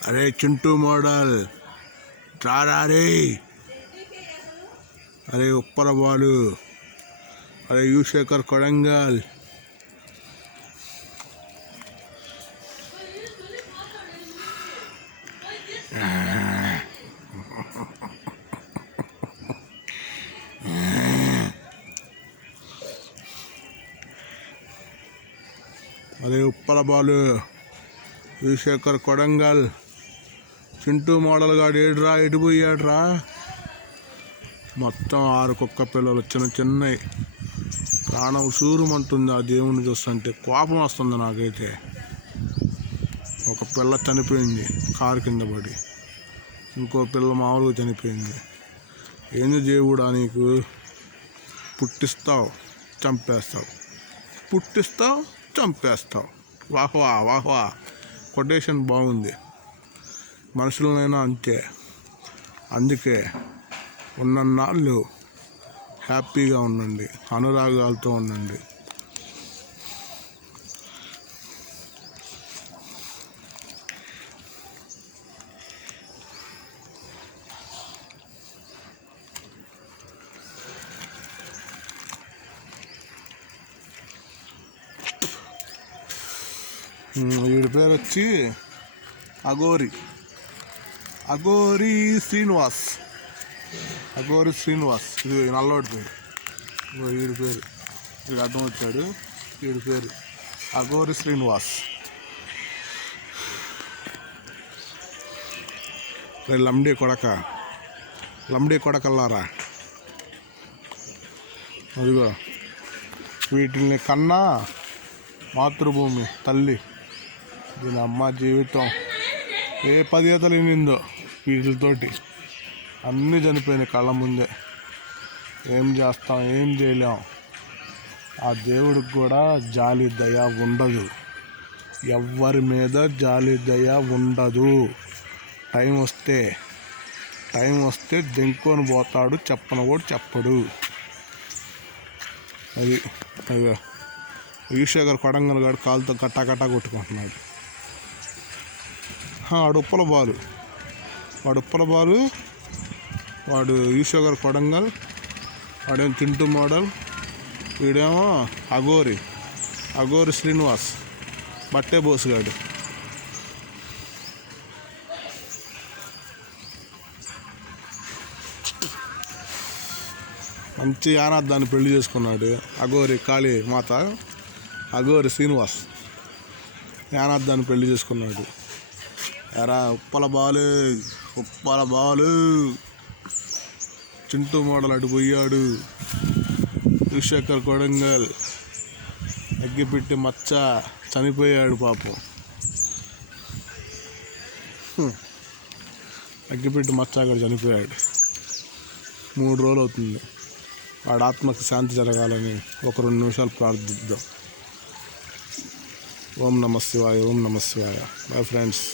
अरे चिंटू मॉडल रारा रे। अरे उप्पर बालू। अरे युशेखर कोडंगल। अरे उप्पर बालू युशेखर कोडंगल చింటూ మోడల్ గాడు ఏడురా ఎడిపోయాడురా. మొత్తం 6 కుక్క పిల్లలు చిన్నవి. ప్రాణం సూరుమంటుంది ఆ దేవుని చూస్తుంటే. కోపం వస్తుంది నాకైతే. ఒక పిల్ల చనిపోయింది కారు కింద పడి, ఇంకో పిల్ల మామూలుగా చనిపోయింది. ఏంది దేవుడా నీకు? పుట్టిస్తావు చంపేస్తావు, పుట్టిస్తావు చంపేస్తావు. వాహ్వా వాహ్వా. కొటేషన్ బాగుంది. మనుషులనైనా అంతే. అందుకే ఉన్నన్నాళ్ళు హ్యాపీగా ఉండండి, అనురాగాలతో ఉండండి. వీడి పేరు వచ్చి అఘోరి శ్రీనివాస్. ఇది నల్లోడి పేరు. వీడి పేరు వీడు అర్థం వచ్చాడు. వీడి పేరు అఘోరి శ్రీనివాస్. లంబడి కొడకల్లారా. అదిగో వీటిని కన్నా మాతృభూమి తల్లి. దీని అమ్మ జీవితం ఏ 10 ఈతలు నిందో వీటితోటి. అన్నీ చనిపోయినాయి కళ్ళ ముందే. ఏం చేస్తాం, ఏం చేయలేం. ఆ దేవుడికి కూడా జాలి దయ ఉండదు. ఎవ్వరి మీద జాలి దయ ఉండదు. టైం వస్తే దెంకొని పోతాడు, చెప్పను కూడా చెప్పడు. అది అదే ఈశ్వర్ కొడంగల్ గారు కాలుతో కట్టా కొట్టుకుంటున్నాడు. వాడు ఉప్పల బాలు, వాడు ఈశ్వర్ కొడంగల్, వాడేమో చింటూ మోడల్, వీడేమో అఘోరి శ్రీనివాస్ బట్టే బోసుగాడు. మంచి యానార్థాన్ని పెళ్లి చేసుకున్నాడు. అఘోరి కాళీ మాత అఘోరి శ్రీనివాస్ యానార్థాన్ని పెళ్లి చేసుకున్నాడు. ఎరా ఉప్పల బాలు చింటూ మోడల్ అడిపోయాడు. ఈశ్వర్ కొడంగల్ అగ్గిపెట్టి మచ్చ చనిపోయాడు పాపం. అగ్గిపెట్టి మచ్చ అక్కడ చనిపోయాడు. 3 రోజులు అవుతుంది. వాడి ఆత్మకి శాంతి జరగాలని ఒక 2 నిమిషాలు ప్రార్థిద్దాం. ఓం నమః శివాయ. Bye friends.